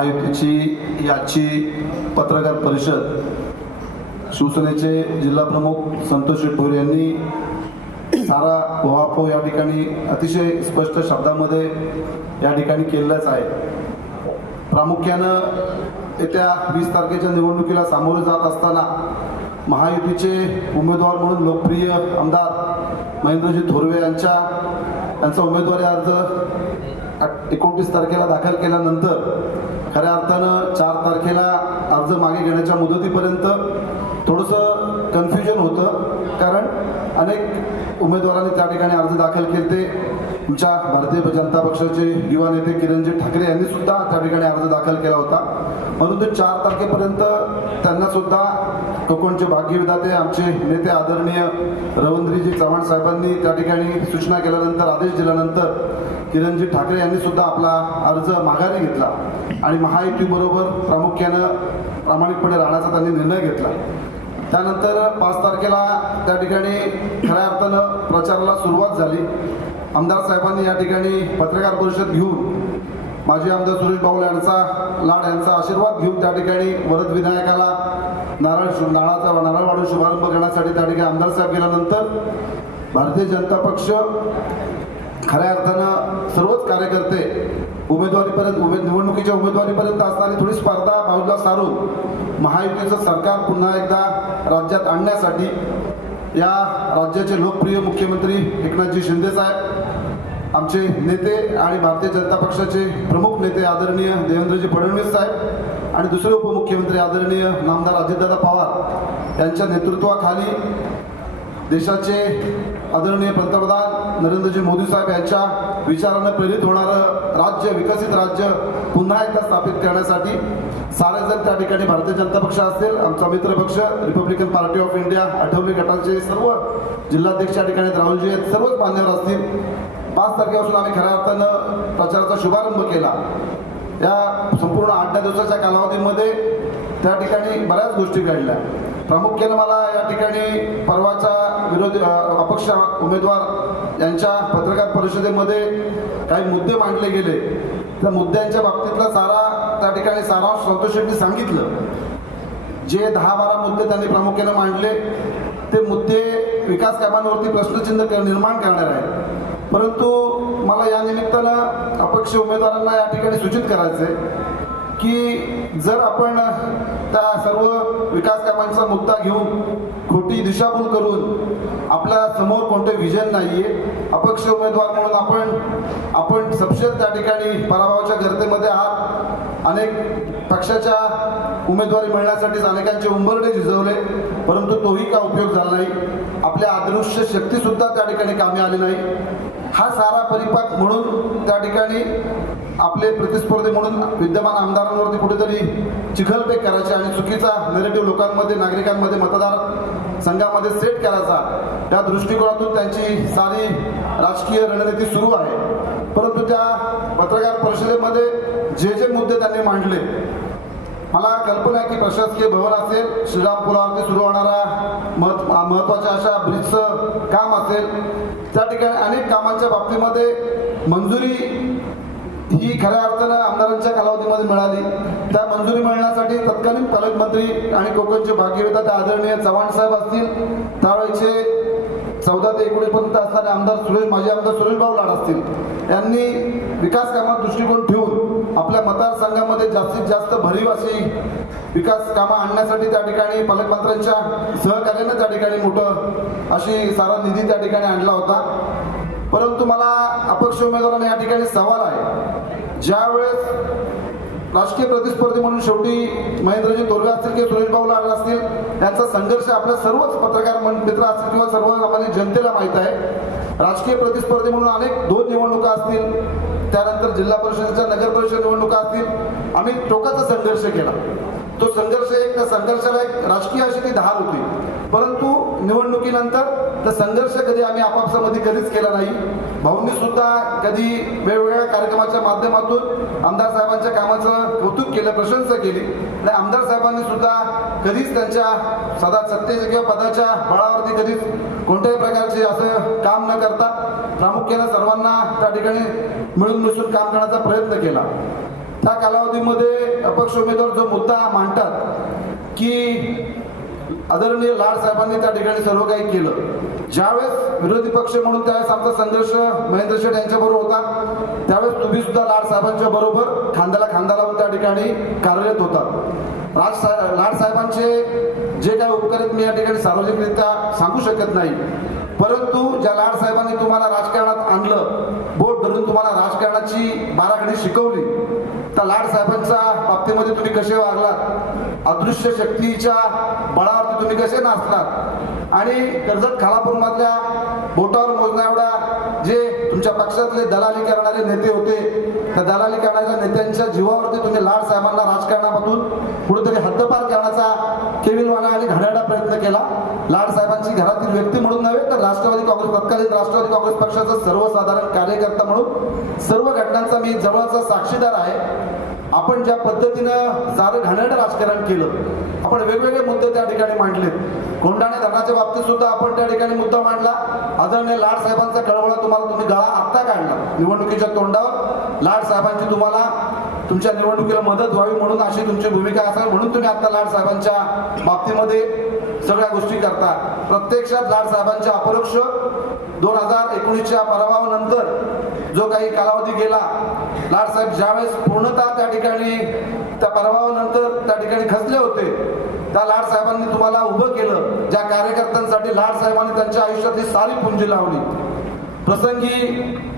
महायुतीची याची पत्रकार परिषद शिवसेनेचे जिल्हाप्रमुख संतोष भोर यांनी सारा उहापोह या ठिकाणी अतिशय स्पष्ट शब्दामध्ये या ठिकाणी केलेलाच आहे. प्रामुख्यानं येत्या वीस तारखेच्या निवडणुकीला सामोरे जात असताना महायुतीचे उमेदवार म्हणून लोकप्रिय आमदार महेंद्रजी थोरवे यांच्या यांचा उमेदवारी अर्ज एकोणतीस तारखेला दाखल केल्यानंतर खऱ्या अर्थानं चार तारखेला अर्ज मागे घेण्याच्या मुदतीपर्यंत थोडंसं कन्फ्युजन होतं. कारण अनेक उमेदवारांनी त्या ठिकाणी अर्ज दाखल केले ते तुमच्या भारतीय जनता पक्षाचे युवा नेते किरणजी ठाकरे यांनी सुद्धा त्या ठिकाणी अर्ज दाखल केला होता. परंतु चार तारखेपर्यंत त्यांना सुद्धा कोकणचे भाग्यविधाते आमचे नेते आदरणीय रवंद्रीजी चव्हाण साहेबांनी त्या ठिकाणी सूचना केल्यानंतर आदेश दिल्यानंतर किरणजी ठाकरे यांनी सुद्धा आपला अर्ज माघारी घेतला आणि महायुतीबरोबर प्रामुख्यानं प्रामाणिकपणे राहण्याचा त्यांनी निर्णय घेतला. त्यानंतर पाच तारखेला त्या ठिकाणी खऱ्या अर्थानं प्रचाराला सुरुवात झाली. आमदार साहेबांनी या ठिकाणी पत्रकार परिषद घेऊन माजी आमदार सुरेश बाऊल यांचा लाड यांचा आशीर्वाद घेऊन त्या ठिकाणी वरद विनायकाला नारळ शु- नारळाचा नारळ वाढून शुभारंभ करण्यासाठी त्या ठिकाणी आमदार साहेब गेल्यानंतर भारतीय जनता पक्ष खऱ्या अर्थानं सर्वच कार्यकर्ते उमेदवारीपर्यंत उमे निवडणुकीच्या उमेदवारीपर्यंत असणारी थोडी स्पर्धा बाजूला सारून महायुतीचं सरकार पुन्हा एकदा राज्यात आणण्यासाठी या राज्याचे लोकप्रिय मुख्यमंत्री एकनाथजी शिंदे साहेब आमचे नेते आणि भारतीय जनता पक्षाचे प्रमुख नेते आदरणीय देवेंद्रजी फडणवीस साहेब आणि दुसरे उपमुख्यमंत्री आदरणीय नामदार अजितदादा पवार यांच्या नेतृत्वाखाली देशाचे आदरणीय पंतप्रधान नरेंद्रजी मोदी साहेब यांच्या विचारानं प्रेरित होणारं राज्य विकसित राज्य पुन्हा एकदा स्थापित करण्यासाठी सारेजण त्या ठिकाणी भारतीय जनता पक्ष असेल आमचा मित्र पक्ष Republican Party of India Athawale गटाचे सर्व जिल्हाध्यक्ष या ठिकाणी राहुलजी आहेत. सर्वच मान्यवर असतील. पाच तारखेपासून आम्ही खऱ्या अर्थानं प्रचाराचा शुभारंभ केला. या संपूर्ण आठ दहा दिवसाच्या कालावधीमध्ये त्या ठिकाणी बऱ्याच गोष्टी घडल्या. प्रामुख्यानं मला या ठिकाणी परवाच्या विरोधी अपक्ष उमेदवार यांच्या पत्रकार परिषदेमध्ये काही मुद्दे मांडले गेले. त्या मुद्द्यांच्या बाबतीतला सारा त्या ठिकाणी सारांश संतोष शेट्टी सांगितलं. जे दहा बारा मुद्दे त्यांनी प्रामुख्यानं मांडले ते मुद्दे विकास कामांवरती प्रश्नचिन्ह निर्माण करणार आहे परंतु मला या निमित्तानं अपक्ष उमेदवारांना या ठिकाणी सूचित करायचं आहे की जर आपण त्या सर्व विकास कामांचा मुद्दा घेऊन खोटी दिशाभूल करून आपल्यासमोर कोणते विजन नाहीये अपक्ष उमेदवार म्हणून आपण आपण सपशेल त्या ठिकाणी पराभवाच्या गर्तेमध्ये आहात. अनेक पक्षाच्या उमेदवारी मिळण्यासाठी अनेकांचे उंबरडे झिजवले परंतु तोही का उपयोग झाला नाही? आपल्या अदृश्य शक्तीसुद्धा त्या ठिकाणी कामी आली नाही. हा सारा परिपाक म्हणून त्या ठिकाणी आपले प्रतिस्पर्धी म्हणून विद्यमान आमदारांवरती कुठेतरी चिखलपेक करायची आणि चुकीचा निगेटिव्ह लोकांमध्ये नागरिकांमध्ये मतदार संघामध्ये सेट करायचा त्या दृष्टिकोनातून त्यांची सारी राजकीय रणनीती सुरू आहे. परंतु त्या पत्रकार परिषदेमध्ये जे जे मुद्दे त्यांनी मांडले मला कल्पना आहे की प्रशासकीय भवन असेल श्रीराम पुलावरती सुरू होणारा महत् महत्त्वाच्या अशा ब्रिजचं काम असेल. त्या ठिकाणी अनेक कामांच्या बाबतीमध्ये मंजुरी ही खऱ्या अर्थानं आमदारांच्या कालावधीमध्ये मिळाली. त्या मंजुरी मिळण्यासाठी तत्कालीन पालकमंत्री आणि कोकणचे भाग्यविधाते आदरणीय चव्हाण साहेब असतील. त्यावेळेचे चौदा ते एकोणीसपर्यंत असणारे आमदार सुरेश माजी आमदार सुरेश भाऊ लाड असतील. यांनी विकास कामात दृष्टिकोन ठेवून आपल्या मतदारसंघामध्ये जास्तीत जास्त भरीव अशी विकास कामं आणण्यासाठी त्या ठिकाणी पालकमंत्र्यांच्या सहकार्याने त्या ठिकाणी मोठं अशी सारा निधी त्या ठिकाणी आणला होता. परंतु मला अपक्ष उमेदवारांना या ठिकाणी सवाल आहे. ज्यावेळेस राजकीय प्रतिस्पर्धी म्हणून शेवटी महेंद्रजी तोरवे असतील किंवा सुरेश भाऊ लाड असतील यांचा संघर्ष आपल्या सर्वच पत्रकार मित्र असतील किंवा सर्वसामान्य जनतेला माहीत आहे. राजकीय प्रतिस्पर्धी म्हणून अनेक दोन निवडणुका असतील. त्यानंतर जिल्हा परिषदेच्या नगर परिषद निवडणुका असतील. आम्ही टोकाचा संघर्ष केला. तो संघर्ष एक संघर्षाला एक राजकीय अशी ती धार होती. परंतु निवडणुकीनंतर तर संघर्ष कधी आम्ही आपापसामध्ये कधीच केला नाही. भाऊंनी सुद्धा कधी वेगवेगळ्या कार्यक्रमाच्या माध्यमातून आमदार साहेबांच्या कामाचं कौतुक केलं प्रशंसा केली. आणि आमदार साहेबांनी सुद्धा कधीच त्यांच्या सदा सत्तेच्या किंवा पदाच्या बळावरती कधीच कोणत्याही प्रकारचे असं काम न करता प्रामुख्यानं सर्वांना त्या ठिकाणी मिळून मिसळून काम करण्याचा प्रयत्न केला. त्या कालावधीमध्ये अपक्ष उमेदवार जो मुद्दा मांडतात की आदरणीय लाड साहेबांनी त्या ठिकाणी सर्व काही केलं. ज्यावेळेस विरोधी पक्ष म्हणून त्यावेळेस आमचा संघर्ष महेंद्र शेठ यांच्या बरोबर होता त्यावेळेस तुम्ही सुद्धा लाड साहेबांच्या बरोबर खांद्याला खांदा लावून त्या ठिकाणी कार्यरत होता. राज सा- लाड साहेबांचे जे काही उपकार आहेत मी या ठिकाणी सार्वजनिकरित्या सांगू शकत नाही परंतु ज्या लाड साहेबांनी तुम्हाला राजकारणात आणलं बोट धरून तुम्हाला राजकारणाची बाराखडी शिकवली त्या लाड साहेबांच्या बाबतीमध्ये तुम्ही कसे वागलात? अदृश्य शक्तीच्या बळावरती तुम्ही कसे नाचलात? आणि कर्जत खालापूरमधल्या बोटावर मोजण्या एवढ्या जे तुमच्या पक्षातले दलाली करणारे नेते होते त्या दलाली करणाऱ्या नेत्यांच्या जीवावरती तुम्ही लाड साहेबांना राजकारणामधून कुठेतरी हद्दपार करण्याचा केविलवाला आणि घड्याळा प्रयत्न केला. लाड साहेबांची घरातील व्यक्ती म्हणून नव्हे तर राष्ट्रवादी काँग्रेस तत्कालीन राष्ट्रवादी काँग्रेस पक्षाचा सर्वसाधारण कार्यकर्ता म्हणून सर्व घटनांचा मी जवळचा साक्षीदार आहे. आपण ज्या पद्धतीनं जारं घाणेरडं राजकारण केलं आपण वेगवेगळे मुद्दे त्या ठिकाणी मांडलेत. कोंडाणे धरणाच्या बाबतीत सुद्धा आपण त्या ठिकाणी मुद्दा मांडला. आदरणीय लाड साहेबांचा कळवळा तुम्हाला तुम्ही गळा आत्ता काढला निवडणुकीच्या तोंडावर. लाड साहेबांची तुम्हाला तुमच्या निवडणुकीला मदत व्हावी म्हणून अशी तुमची भूमिका असावी म्हणून तुम्ही आता लाड साहेबांच्या बाबतीमध्ये सगळ्या गोष्टी करता. प्रत्यक्षात लाड साहेबांच्या अपरोक्ष दोन हजार एकोणीसच्या पराभवानंतर जो काही कालावधी गेला लाड साहेब ज्यावेळेस पूर्णतः त्या ठिकाणी त्या पराभवानंतर त्या ठिकाणी खचले होते त्या लाड साहेबांनी तुम्हाला उभं केलं ज्या कार्यकर्त्यांसाठी लाड साहेबांनी त्यांच्या आयुष्यातली सारी पुंजी लावली. प्रसंगी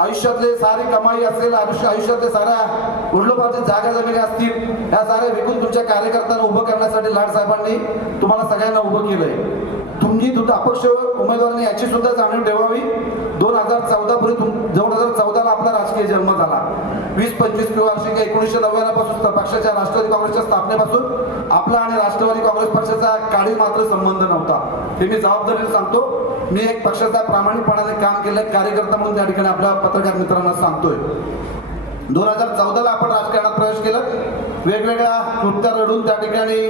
आयुष्यातले सारी कमाई असेल आयुष्य आयुष्यातले साऱ्या वडिलोपाची जागा जमिनी असतील या साऱ्या विकून तुमच्या कार्यकर्त्यांना उभं करण्यासाठी लाड साहेबांनी तुम्हाला सगळ्यांना उभं केलंय. तुम्ही सुद्धा अपक्ष उमेदवारांनी याची सुद्धा जाणीव ठेवावी. दोन हजार चौदा पूर्वी दोन हजार चौदाला आपला राजकीय जन्म झाला. वीस पंचवीस वार्षिक एकोणीसशे नव्याण्णवपासून पक्षाच्या राष्ट्रवादी काँग्रेसच्या स्थापनेपासून आपला आणि राष्ट्रवादी काँग्रेस पक्षाचा काळी मात्र संबंध नव्हता. हे मी जबाबदारीने सांगतो. मी एक पक्षाचा प्रामाणिकपणाने काम केलं कार्यकर्ता म्हणून त्या ठिकाणी आपल्या पत्रकार मित्रांना सांगतोय. दोन हजार चौदाला आपण राजकारणात प्रवेश केला. वेगवेगळ्या कृत्या रडून त्या ठिकाणी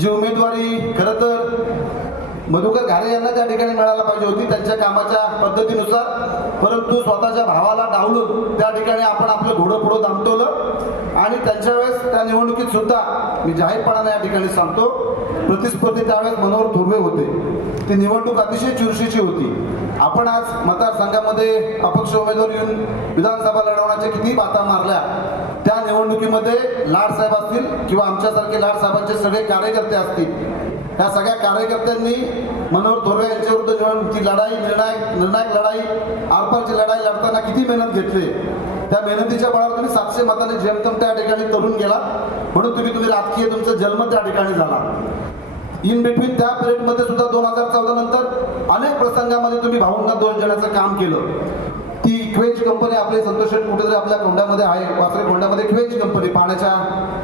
जी उमेदवारी खरं तर मधुकर घारे यांना त्या ठिकाणी मिळायला पाहिजे होती त्यांच्या कामाच्या पद्धतीनुसार. परंतु स्वतःच्या भावाला डावलून त्या ठिकाणी आपण आपलं घोडं पुढं दामटवलं आणि त्यांच्या वेळेस त्या निवडणुकीत सुद्धा मी जाहीरपणाने या ठिकाणी सांगतो प्रतिस्पर्धी त्यावेळेस मनोहर धुर्वे होते. ती निवडणूक अतिशय चुरशीची होती. आपण आज मतदारसंघामध्ये अपक्ष उमेदवार येऊन विधानसभा लढवण्याच्या किती बाता मारल्या त्या निवडणुकीमध्ये लाडसाहेब असतील किंवा आमच्यासारखे लाडसाहेबांचे सगळे कार्यकर्ते असतील या सगळ्या कार्यकर्त्यांनी मनोहर थोरवे यांच्याविरुद्ध ती लढाई निर्णायक निर्णायक लढाई आरपारची लढाई लढताना किती मेहनत घेतली? त्या मेहनतीच्या बळावर तुम्ही सातशे मताने जेमतेम त्या ठिकाणी तरुण गेला. म्हणून तुम्ही तुम्ही राजकीय तुमचा जन्म त्या ठिकाणी झाला. इन बिटवीन त्या पिरियडमध्ये सुद्धा दोन हजार चौदा नंतर अनेक प्रसंगामध्ये तुम्ही भाऊंना दोष देण्याचं काम केलं. ती क्वेज कंपनी आपले संतोष कुठेतरी आपल्या कोंड्यामध्ये आहे वासरे कोंड्यामध्ये क्वेज कंपनी पाण्याच्या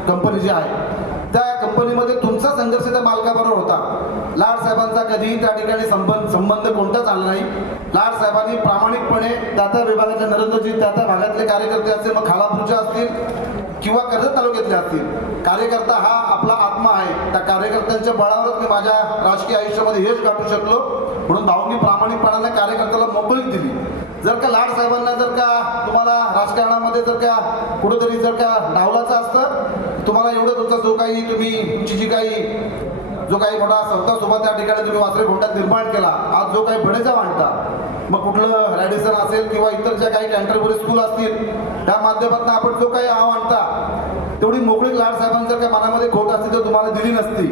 कंपनी जी आहे. कंपनीमध्ये तुमचा संघर्ष त्या मालकाबरोबर होता. लाड साहेबांचा कधीही त्या ठिकाणी संबंध संबंध कोणताच आला नाही. लाड साहेबांनी प्रामाणिकपणे त्या त्या विभागाच्या नरेंद्रजी त्या त्या भागातले कार्यकर्ते असतील मग खालापूरच्या असतील किंवा कर्जत तालुक्यातले असतील. कार्यकर्ता हा आपला आत्मा आहे. त्या कार्यकर्त्यांच्या बळावरच मी माझ्या राजकीय आयुष्यामध्ये यश गाठू शकलो. म्हणून भाऊंनी प्रामाणिकपणाने कार्यकर्त्याला मोकळीक दिली. जर का लाड साहेबांना जर का राजकारणामध्ये जर का कुठंतरी जर का डावलाचं असतं तुम्हाला एवढं तुमचा जो काही तुम्ही तुमची जी काही जो काही मोठा संस्था सोबत त्या ठिकाणी तुम्ही वासरे खोंडात निर्माण केला आज जो काही बडेचा मांडता मग कुठलं रॅडिसन असेल किंवा इतर ज्या काही कॅन्टरबरी स्कूल असतील त्या माध्यमातून आपण जो काही आव आणता तेवढी मोकळी लाड साहेबांनी जर मनामध्ये खोट असते तर तुम्हाला दिली नसती.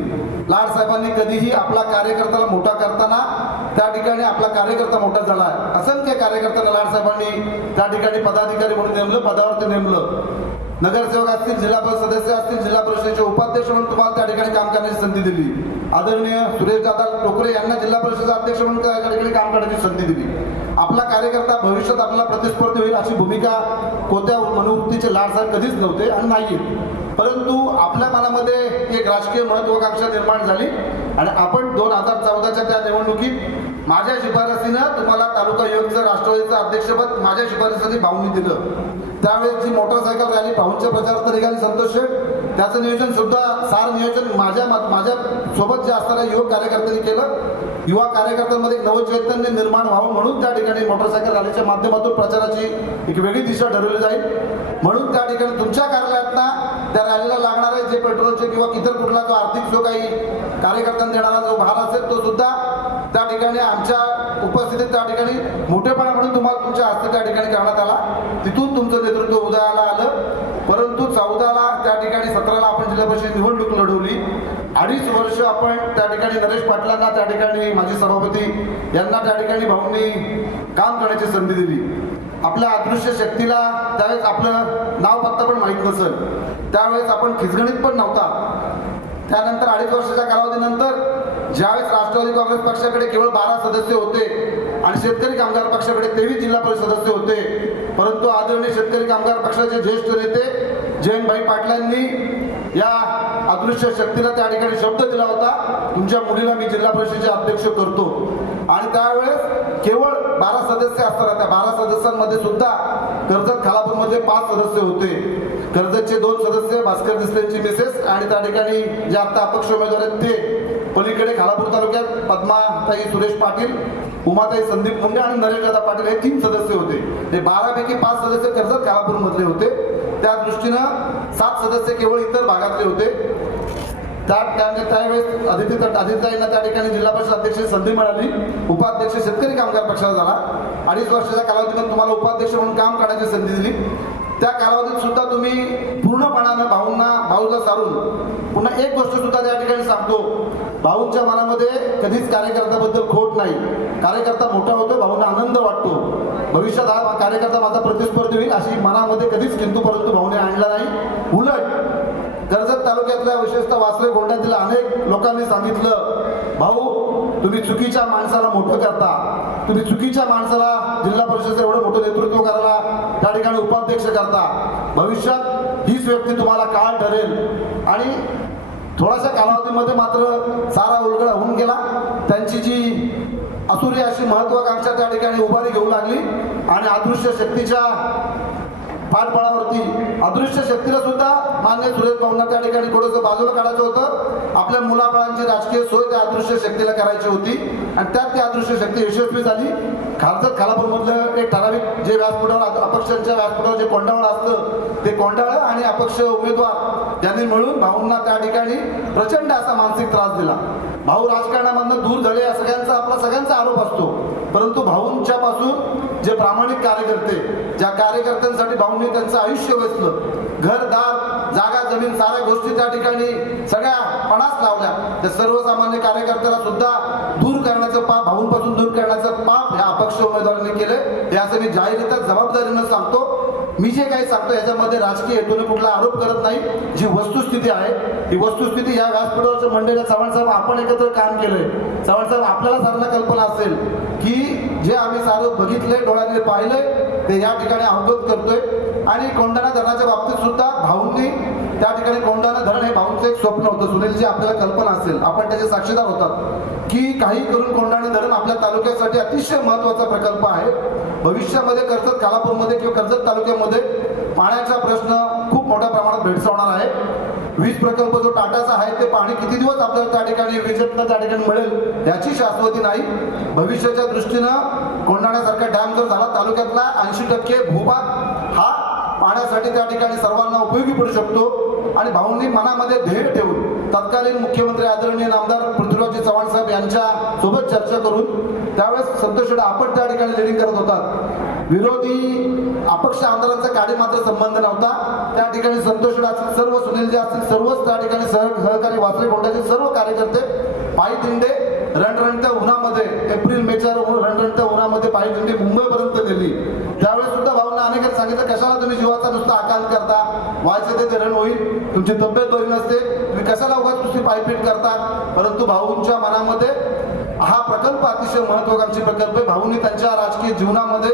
लाड साहेबांनी कधीही आपला कार्यकर्त्याला मोठा करताना त्या ठिकाणी आपला कार्यकर्ता मोठा झाला. असंख्य कार्यकर्त्यांना लाड साहेबांनी त्या ठिकाणी पदाधिकारी म्हणून नेमलं पदावरती नेमलं. नगरसेवक असतील जिल्हा परिषद सदस्य असतील जिल्हा परिषदेचे उपाध्यक्ष म्हणून तुम्हाला त्या ठिकाणी काम करण्याची संधी दिली. आदरणीय सुरेश दादा टोकरे यांना जिल्हा परिषदेचा अध्यक्ष म्हणून त्या ठिकाणी काम करण्याची संधी दिली. आपला कार्यकर्ता भविष्यात आपला प्रतिस्पर्धी होईल अशी भूमिका कोणत्या मनोवृत्तीचे लाड साहेब कधीच नव्हते आणि नाही परंतु आपल्या मनामध्ये एक राजकीय महत्वाकांक्षा निर्माण झाली आणि आपण दोन हजार चौदाच्या त्या निवडणुकीत माझ्या शिफारसीनं तुम्हाला तालुका युवकचं राष्ट्रवादीचं अध्यक्षपद माझ्या शिफारसीने भाऊनी दिलं. त्यावेळेस जी मोटरसायकल रॅली भाऊंच्या प्रचारार्थ निघाली संतोष शेठ. त्याचं नियोजन सुद्धा सार नियोजन माझ्या माझ्या सोबत जे असणाऱ्या युवक कार्यकर्त्यांनी केलं. युवा कार्यकर्त्यांमध्ये एक नवचैतन्य निर्माण व्हावं म्हणून त्या ठिकाणी मोटरसायकल रॅलीच्या माध्यमातून प्रचाराची एक वेगळी दिशा ठरवली जाईल. म्हणून त्या ठिकाणी तुमच्या कार्यालयातनं त्या रॅलीला लागणारे जे पेट्रोलचे किंवा इतर कुठला जो आर्थिक जो काही कार्यकर्त्यांना देणारा जो भार असेल तो सुद्धा त्या ठिकाणी आमच्या उपस्थितीत त्या ठिकाणी मोठेपणा म्हणून तुम्हाला तुमच्या हस्ते त्या ठिकाणी करण्यात आला. तिथून तुमचं नेतृत्व उदयाला आलं. परंतु चौदाला त्या ठिकाणी सतराला आपण जिल्हा परिषद निवडणूक लढवली. अडीच वर्ष आपण त्या ठिकाणी नरेश पाटलांना त्या ठिकाणी माजी सभापती यांना त्या ठिकाणी भाऊंनी काम करण्याची संधी दिली. आपल्या अदृश्य शक्तीला त्यावेळेस आपलं नाव पत्ता पण माहीत नसेल. त्यावेळेस आपण खिचगणित पण नव्हता. त्यानंतर अडीच वर्षाच्या कालावधीनंतर ज्यावेळेस राष्ट्रवादी काँग्रेस पक्षाकडे केवळ बारा सदस्य होते आणि शेतकरी कामगार पक्षाकडे तेवीस जिल्हा परिषद सदस्य होते परंतु आदरणीय शेतकरी कामगार पक्षाचे ज्येष्ठ नेते जयंतभाई पाटलांनी या अदृश्य शक्तीला त्या ठिकाणी शब्द दिला होता. तुमच्या मुलीला मी जिल्हा परिषदेचे अध्यक्ष करतो. आणि त्यावेळेस केवळ बारा सदस्य असताना त्या बारा सदस्यांमध्ये सुद्धा कर्जत खालापूरमध्ये पाच सदस्य होते. कर्जतचे दोन सदस्य भास्कर दिसलेंची मिसेस आणि त्या ठिकाणी जे आता अपक्ष उमेदवार आहेत ते. पलीकडे खालापूर तालुक्यात पद्माताई सुरेश पाटील उमाताई संदीप मुंडे आणि नरेश दादा पाटील हे तीन सदस्य होते. ते बारापैकी पाच सदस्य कर्जत खालापूरमधले होते. त्या दृष्टीनं सात सदस्य केवळ इतर भागातले होते. त्या त्यावेळेस आदित्य तट- त्या ठिकाणी जिल्हा परिषद अध्यक्ष संधी मिळाली. उपाध्यक्ष शेतकरी कामगार पक्षाला झाला. अडीच वर्षाच्या कालावधीत तुम्हाला उपाध्यक्ष म्हणून काम करण्याची संधी दिली. त्या कालावधीत सुद्धा तुम्ही पूर्णपणानं भाऊंना भाऊला सारून पुन्हा एक गोष्ट सुद्धा त्या ठिकाणी सांगतो. भाऊंच्या मनामध्ये कधीच कार्यकर्त्याबद्दल खोट नाही. कार्यकर्ता मोठा होतो भाऊंना आनंद वाटतो. भविष्यात हा कार्यकर्ता माझा प्रतिस्पर्धी होईल अशी मनामध्ये कधीच किंतू परंतु भाऊने आणला नाही. उलट कर्जत तालुक्यातल्या विशेषतः वासरे गोंड्यातील अनेक लोकांनी सांगितलं भाऊ तुम्ही चुकीच्या माणसाला मोठं करता. तुम्ही चुकीच्या माणसाला जिल्हा परिषदेचं एवढं मोठं नेतृत्व करायला त्या ठिकाणी उपाध्यक्ष करता. भविष्यात हीच व्यक्ती तुम्हाला काळ ठरेल. आणि थोड्याशा कालावधीमध्ये मात्र सारा उलगडा होऊन गेला. त्यांची जी असुरी अशी महत्वाकांक्षा त्या ठिकाणी उभारी घेऊ लागली. आणि अदृश्य शक्तीच्या पाठबळावरती अदृश्य शक्तीला सुद्धा मान्य सुरेश भाऊंना त्या ठिकाणी थोडंसं बाजूला काढायचं होतं. आपल्या मुलाबाळांची राजकीय सोय त्या अदृश्य शक्तीला करायची होती. आणि त्यात ती अदृश्य शक्ती यशस्वी झाली. खालचत खालापूरमधलं एक ठराविक जे व्यासपीठावर अपक्षांच्या व्यासपीठावर जे कोंडावळ असतं ते कोंडावळ आणि अपक्ष उमेदवार यांनी मिळून भाऊंना त्या ठिकाणी प्रचंड असा मानसिक त्रास दिला. भाऊ राजकारणामधनं दूर झाले या सगळ्यांचा आपला सगळ्यांचा आरोप असतो. परंतु भाऊंच्या पासून जे प्रामाणिक कार्यकर्ते ज्या कार्यकर्त्यांसाठी भाऊंनी त्यांचं आयुष्य वेचलं घरदार जागा जमीन साऱ्या गोष्टी त्या ठिकाणी सगळ्या पणास लावल्या त्या सर्वसामान्य कार्यकर्त्याला सुद्धा दूर करण्याचं पाप भाऊंपासून दूर करण्याचं पाप ह्या अपक्ष उमेदवारांनी केलं हे असं मी जाहीररित्या जबाबदारीनं सांगतो. मी जे काही सांगतो याच्यामध्ये राजकीय हेतूने कुठला आरोप करत नाही. जी वस्तुस्थिती आहे ही वस्तुस्थिती या व्यासपीठावरच्या मंडळीला चव्हाण साहेब आपण एकत्र काम केलंय. चव्हाण साहेब आपल्याला साधारण कल्पना असेल की जे आम्ही सारं बघितलंय डोळ्याने पाहिलंय ते या ठिकाणी अवगत करतोय. आणि कोंडाणा धरणाच्या बाबतीत सुद्धा भाऊंनी त्या ठिकाणी कोंडाणा धरण हे भाऊंचं एक स्वप्न होतं. सुनीलजी आपल्याला कल्पना असेल आपण त्याचे साक्षीदार होतात की काही करून कोंडाणे धरण आपल्या तालुक्यासाठी अतिशय महत्त्वाचा प्रकल्प आहे. भविष्यामध्ये कर्जत खालापूरमध्ये किंवा कर्जत तालुक्यामध्ये पाण्याचा प्रश्न खूप मोठ्या प्रमाणात भेडसावणार आहे. वीज प्रकल्प जो टाटाचा आहे ते पाणी किती दिवस आपल्याला त्या ठिकाणी विजेतनं त्या ठिकाणी मिळेल याची शाश्वती नाही. भविष्याच्या दृष्टीनं कोंडाण्यासारखा डॅम जर झाला तालुक्यातला ऐंशी टक्के भूभाग हा पाण्यासाठी त्या ठिकाणी सर्वांना उपयोगी पडू शकतो. आणि भाऊंनी मनामध्ये ध्येय ठेवून तत्कालीन मुख्यमंत्री आदरणीय आमदार पृथ्वीरावजी चव्हाण साहेब यांच्या सोबत चर्चा करून त्यावेळेस संतोष आपण त्या ठिकाणी लिडिंग करत होतात. विरोधी अपक्ष आमदारांचा काडी मात्र संबंध नव्हता. त्या ठिकाणी संतोष असतील सर्व सुनीलजी असतील सर्वच त्या ठिकाणी सह सहकारी वासरे गोंड्याचे सर्व कार्यकर्ते पायी दिंडे रणरणत्या उन्हामध्ये एप्रिल मेच्या रणरणत्या उन्हामध्ये पायी दिंडी मुंबईपर्यंत गेली. त्यावेळेस सुद्धा भाऊंना अनेकांनी सांगितलं कशाला तुम्ही जीवाचा नुसता आकांत करता? व्हायचं ते ते रण होईल तुमची तब्येत बरी नसते तुम्ही कशाला उगाच नुसती पायपीट करता? परंतु भाऊंच्या मनामध्ये हा प्रकल्प अतिशय महत्वाकांक्षी प्रकल्प आहे. भाऊंनी त्यांच्या राजकीय जीवनामध्ये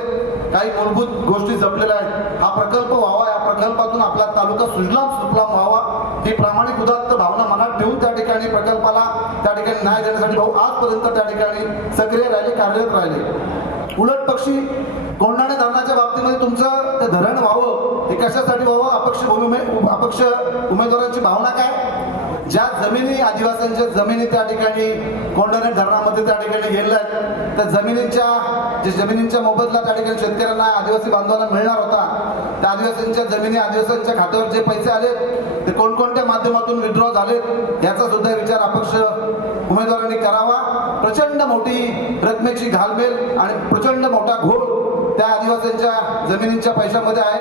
काही मूलभूत गोष्टी जपलेल्या आहेत. हा प्रकल्प व्हावा या प्रकल्पातून आपला तालुका सुजलाम सुफलाम व्हावा ही प्रामाणिक उदात्त भावना मनात ठेवून त्या ठिकाणी प्रकल्पाला त्या ठिकाणी न्याय देण्यासाठी भाऊ आजपर्यंत त्या ठिकाणी सक्रिय राहिले कार्यरत राहिले. उलट पक्षी कोंडाणे धरणाच्या बाबतीमध्ये तुमचं ते धरण व्हावं हे कशासाठी व्हावं? अपक्ष भूमी अपक्ष उमेदवारांची भावना काय? ज्या जमिनी आदिवासींच्या जमिनी त्या ठिकाणी कोंढाणे धरणामध्ये त्या ठिकाणी गेलेल्या आहेत त्या जमिनीच्या जे जमिनींच्या मोबदला त्या ठिकाणी शेतकऱ्यांना आदिवासी बांधवांना मिळणार होता त्या आदिवासींच्या जमिनी आदिवासींच्या खात्यावर जे पैसे आले ते कोणकोणत्या माध्यमातून विड्रॉ झालेत याचा सुद्धा विचार अपक्ष उमेदवारांनी करावा. प्रचंड मोठी रकमेची घालमेल आणि प्रचंड मोठा घोळ त्या आदिवासींच्या जमिनींच्या पैशामध्ये आहे.